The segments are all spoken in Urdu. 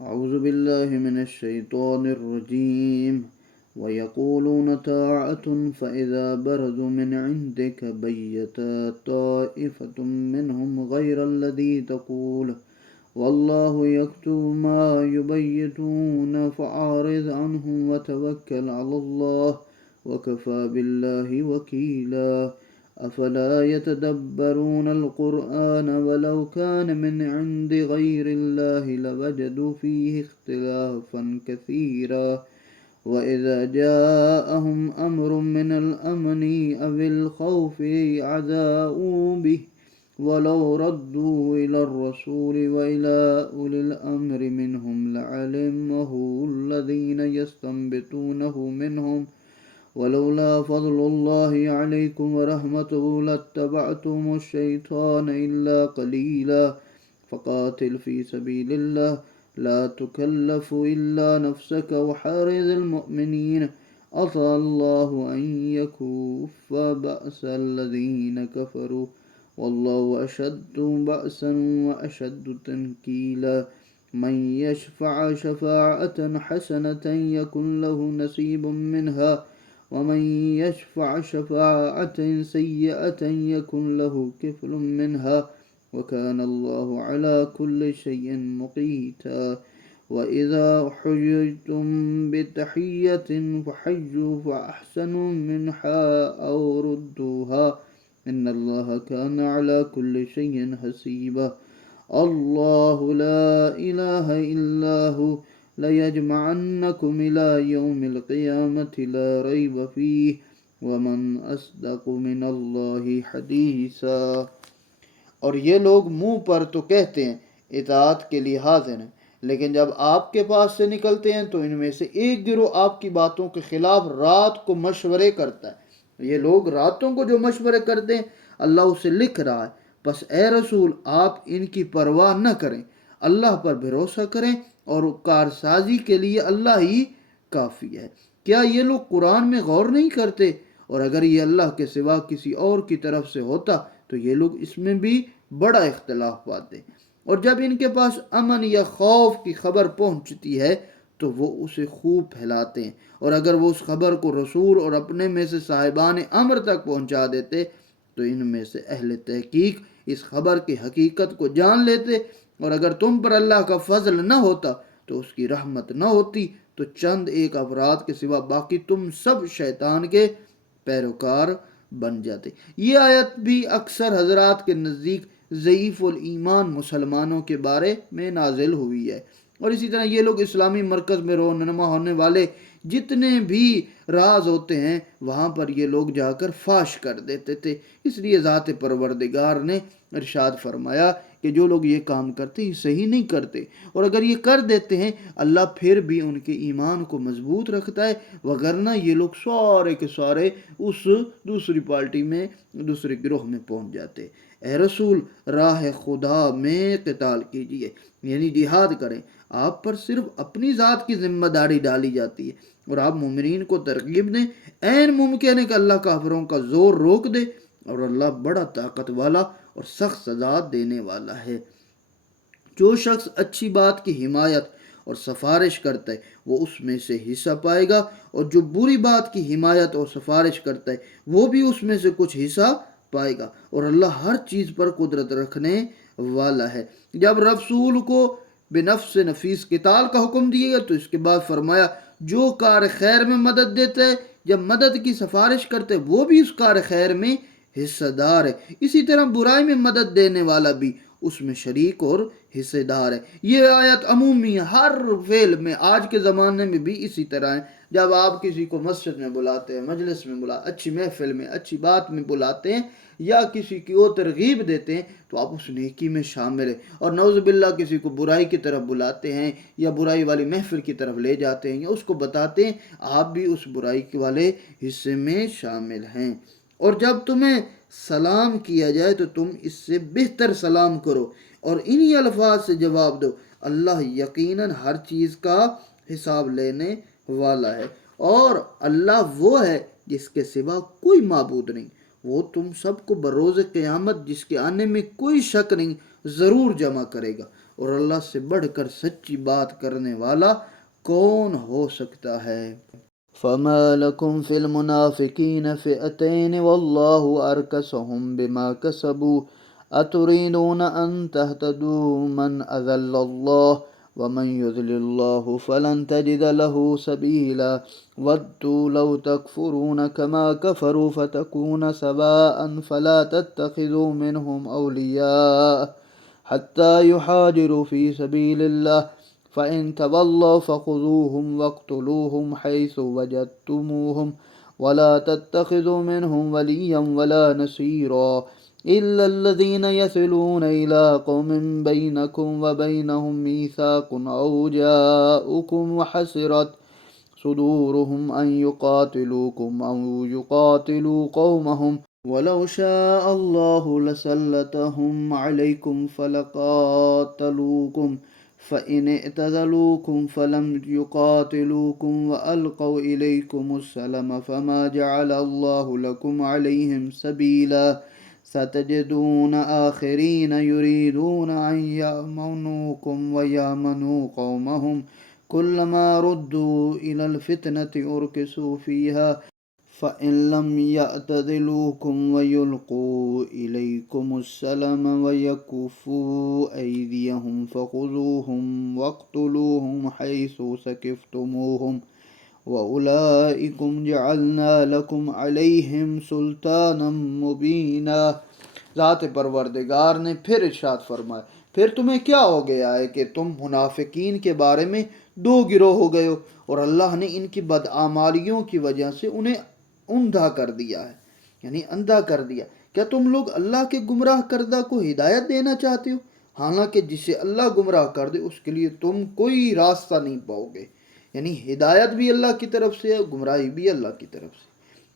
أعوذ بالله من الشيطان الرجيم ويقولون طاعة فإذا برزوا من عندك بيت طائفة منهم غير الذي تقول والله يكتب ما يبيتون فأعرض عنهم وتوكل على الله وكفى بالله وكيلا أفلا يتدبرون القرآن ولو كان من عند غير الله لوجدوا فيه اختلافا كثيرا وإذا جاءهم أمر من الأمن أو الخوف أذاعوا به ولو ردوا إلى الرسول وإلى أولي الأمر منهم لعلمه الذين يستنبطونه منهم ولولا فضل الله عليكم ورحمته لاتبعتم الشيطان إلا قليلا فقاتل في سبيل الله لا تكلف إلا نفسك وحارث المؤمنين عسى الله أن يكف بأس الذين كفروا والله أشد بأسا وأشد تنكيلا من يشفع شفاعة حسنة يكن له نصيب منها ومن يشفع شفاعة سيئة يكن له كفل منها وكان الله على كل شيء مقيتا وإذا حييتم بتحية فحيوا فأحسنوا منها أو ردوها إن الله كان على كل شيء حسيبا الله لا إله إلا هو ليجمعنكم إلى يوم القيامة لا ريب فيه ومن أصدق من الله حديثا۔ اور یہ لوگ منہ پر تو کہتے ہیں اطاعت کے لیے حاضر ہیں، لیکن جب آپ کے پاس سے نکلتے ہیں تو ان میں سے ایک گروہ آپ کی باتوں کے خلاف رات کو مشورے کرتا ہے۔ یہ لوگ راتوں کو جو مشورے کرتے ہیں اللہ اسے لکھ رہا ہے، پس اے رسول آپ ان کی پرواہ نہ کریں، اللہ پر بھروسہ کریں اور کارسازی کے لیے اللہ ہی کافی ہے۔ کیا یہ لوگ قرآن میں غور نہیں کرتے؟ اور اگر یہ اللہ کے سوا کسی اور کی طرف سے ہوتا تو یہ لوگ اس میں بھی بڑا اختلاف پاتے، اور جب ان کے پاس امن یا خوف کی خبر پہنچتی ہے تو وہ اسے خوب پھیلاتے ہیں، اور اگر وہ اس خبر کو رسول اور اپنے میں سے صاحبان امر تک پہنچا دیتے تو ان میں سے اہل تحقیق اس خبر کی حقیقت کو جان لیتے، اور اگر تم پر اللہ کا فضل نہ ہوتا تو اس کی رحمت نہ ہوتی تو چند ایک افراد کے سوا باقی تم سب شیطان کے پیروکار بن جاتے۔ یہ آیت بھی اکثر حضرات کے نزدیک ضعیف الایمان مسلمانوں کے بارے میں نازل ہوئی ہے، اور اسی طرح یہ لوگ اسلامی مرکز میں رونما ہونے والے جتنے بھی راز ہوتے ہیں وہاں پر یہ لوگ جا کر فاش کر دیتے تھے۔ اس لیے ذات پروردگار نے ارشاد فرمایا کہ جو لوگ یہ کام کرتے ہیں صحیح نہیں کرتے، اور اگر یہ کر دیتے ہیں اللہ پھر بھی ان کے ایمان کو مضبوط رکھتا ہے، وگرنہ یہ لوگ سارے کے سارے اس دوسری پارٹی میں دوسرے گروہ میں پہنچ جاتے۔ اے رسول راہ خدا میں قتال کیجیے، یعنی جہاد کریں، آپ پر صرف اپنی ذات کی ذمہ داری ڈالی جاتی ہے، اور آپ مومنین کو ترغیب دیں۔ عین ممکن ہے کہ اللہ کافروں کا زور روک دے، اور اللہ بڑا طاقت والا اور سخت سزا دینے والا ہے۔ جو شخص اچھی بات کی حمایت اور سفارش کرتا ہے وہ اس میں سے حصہ پائے گا، اور جو بری بات کی حمایت اور سفارش کرتا ہے وہ بھی اس میں سے کچھ حصہ پائے گا، اور اللہ ہر چیز پر قدرت رکھنے والا ہے۔ جب رسول کو بنفس نفیس قتال کا حکم دیا گیا تو اس کے بعد فرمایا جو کار خیر میں مدد دیتا ہے، جب مدد کی سفارش کرتے وہ بھی اس کار خیر میں حصہ دار ہے، اسی طرح برائی میں مدد دینے والا بھی اس میں شریک اور حصے دار ہے۔ یہ آیت عمومی ہے، ہر فعل میں آج کے زمانے میں بھی اسی طرح ہے۔ جب آپ کسی کو مسجد میں بلاتے ہیں، مجلس میں بلاتے، اچھی محفل میں اچھی بات میں بلاتے ہیں یا کسی کی وہ ترغیب دیتے ہیں تو آپ اس نیکی میں شامل ہیں، اور نعوذ باللہ کسی کو برائی کی طرف بلاتے ہیں یا برائی والی محفل کی طرف لے جاتے ہیں یا اس کو بتاتے ہیں، آپ بھی اس برائی والے حصے میں شامل ہیں۔ اور جب تمہیں سلام کیا جائے تو تم اس سے بہتر سلام کرو اور انہی الفاظ سے جواب دو، اللہ یقیناً ہر چیز کا حساب لینے والا ہے، اور اللہ وہ ہے جس کے سوا کوئی معبود نہیں، وہ تم سب کو بروز قیامت جس کے آنے میں کوئی شک نہیں ضرور جمع کرے گا، اور اللہ سے بڑھ کر سچی بات کرنے والا کون ہو سکتا ہے؟ فما لكم في المنافقين فئتين والله أركسهم بما كسبوا أتريدون أن تهتدوا من أذل الله ومن يذل الله فلن تجد له سبيلا ودوا لو تكفرون كما كفروا فتكون سواء فلا تتخذوا منهم أولياء حتى يحاجروا في سبيل الله فإن تولوا فخذوهم واقتلوهم حيث وجدتموهم ولا تتخذوا منهم وليا ولا نصيرا إلا الذين يصلون إلى قوم بينكم وبينهم ميثاق أو جاءوكم وحسرت صدورهم أن يقاتلوكم أو يقاتلوا قومهم ولو شاء الله لسلطهم عليكم فلقاتلوكم فإن اعتزلوكم فلم يقاتلوكم وألقوا إليكم السلم فما جعل الله لكم عليهم سبيلا ستجدون آخرين يريدون أن يأمنوكم ويأمنوا قومهم كلما ردوا إلى الفتنة أركسوا فيها فإن لم يعتزلوكم ويلقوا إليكم السلم ويكفوا أيديهم فخذوهم واقتلوهم حيث سكفتموهم وأولئكم جعلنا لكم عليهم سلطانا مبينا۔ ذات پروردگار نے پھر ارشاد فرمایا، پھر تمہیں کیا ہو گیا ہے کہ تم منافقین کے بارے میں دو گروہ ہو گئے ہو، اور اللہ نے ان کی بدعمالیوں کی وجہ سے انہیں اندھا کر دیا ہے، یعنی اندھا کر دیا۔ کیا تم لوگ اللہ کے گمراہ کردہ کو ہدایت دینا چاہتے ہو؟ حالانکہ جسے اللہ گمراہ کر دے اس کے لیے تم کوئی راستہ نہیں پاؤ گے، یعنی ہدایت بھی اللہ کی طرف سے ہے، گمراہی بھی اللہ کی طرف سے۔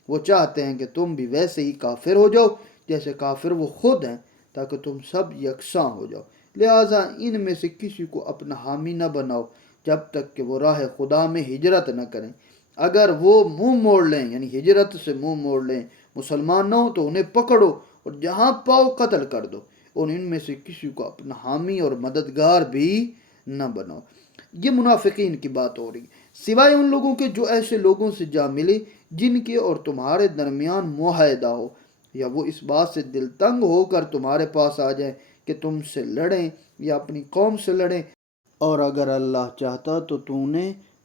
وہ چاہتے ہیں کہ تم بھی ویسے ہی کافر ہو جاؤ جیسے کافر وہ خود ہیں، تاکہ تم سب یکساں ہو جاؤ۔ لہٰذا ان میں سے کسی کو اپنا حامی نہ بناؤ جب تک کہ وہ راہ خدا میں ہجرت نہ کریں۔ اگر وہ منہ موڑ لیں، یعنی ہجرت سے منہ موڑ لیں، مسلمان نہ ہو تو انہیں پکڑو اور جہاں پاؤ قتل کر دو، اور ان میں سے کسی کو اپنا حامی اور مددگار بھی نہ بناؤ۔ یہ منافقین کی بات ہو رہی ہے، سوائے ان لوگوں کے جو ایسے لوگوں سے جا ملے جن کے اور تمہارے درمیان معاہدہ ہو، یا وہ اس بات سے دل تنگ ہو کر تمہارے پاس آ جائیں کہ تم سے لڑیں یا اپنی قوم سے لڑیں، اور اگر اللہ چاہتا تو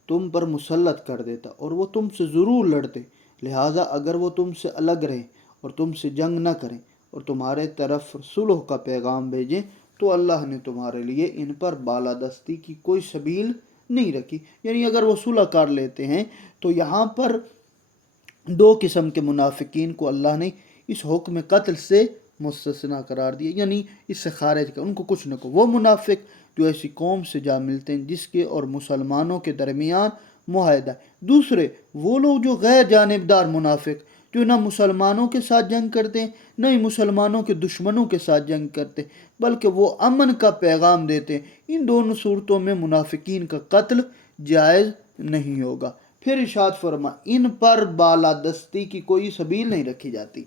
تم پر مسلط کر دیتا اور وہ تم سے ضرور لڑتے۔ لہٰذا اگر وہ تم سے الگ رہیں اور تم سے جنگ نہ کریں اور تمہارے طرف صلح کا پیغام بھیجیں تو اللہ نے تمہارے لیے ان پر بالادستی کی کوئی سبیل نہیں رکھی۔ یعنی اگر وہ صلح کر لیتے ہیں تو یہاں پر دو قسم کے منافقین کو اللہ نے اس حکم قتل سے مستثنیٰ قرار دیا، یعنی اس سے خارج کر، ان کو کچھ نہ کو۔ وہ منافق جو ایسی قوم سے جا ملتے ہیں جس کے اور مسلمانوں کے درمیان معاہدہ ہے۔ دوسرے وہ لوگ جو غیر جانبدار منافق، جو نہ مسلمانوں کے ساتھ جنگ کرتے ہیں نہ ہی مسلمانوں کے دشمنوں کے ساتھ جنگ کرتے، بلکہ وہ امن کا پیغام دیتے ہیں۔ ان دونوں صورتوں میں منافقین کا قتل جائز نہیں ہوگا۔ پھر ارشاد فرما، ان پر بالادستی کی کوئی سبیل نہیں رکھی جاتی،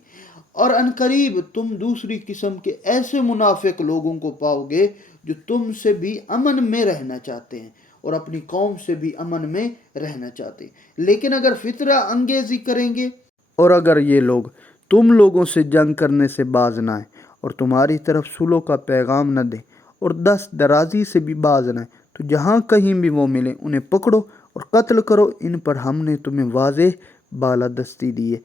اور عنقریب تم دوسری قسم کے ایسے منافق لوگوں کو پاؤ گے جو تم سے بھی امن میں رہنا چاہتے ہیں اور اپنی قوم سے بھی امن میں رہنا چاہتے ہیں، لیکن اگر فتنہ انگیزی کریں گے اور اگر یہ لوگ تم لوگوں سے جنگ کرنے سے باز نہ آئیں اور تمہاری طرف صلح کا پیغام نہ دیں اور دست درازی سے بھی باز نہ آئیں تو جہاں کہیں بھی وہ ملیں انہیں پکڑو اور قتل کرو۔ ان پر ہم نے تمہیں واضح بالادستی دی ہے۔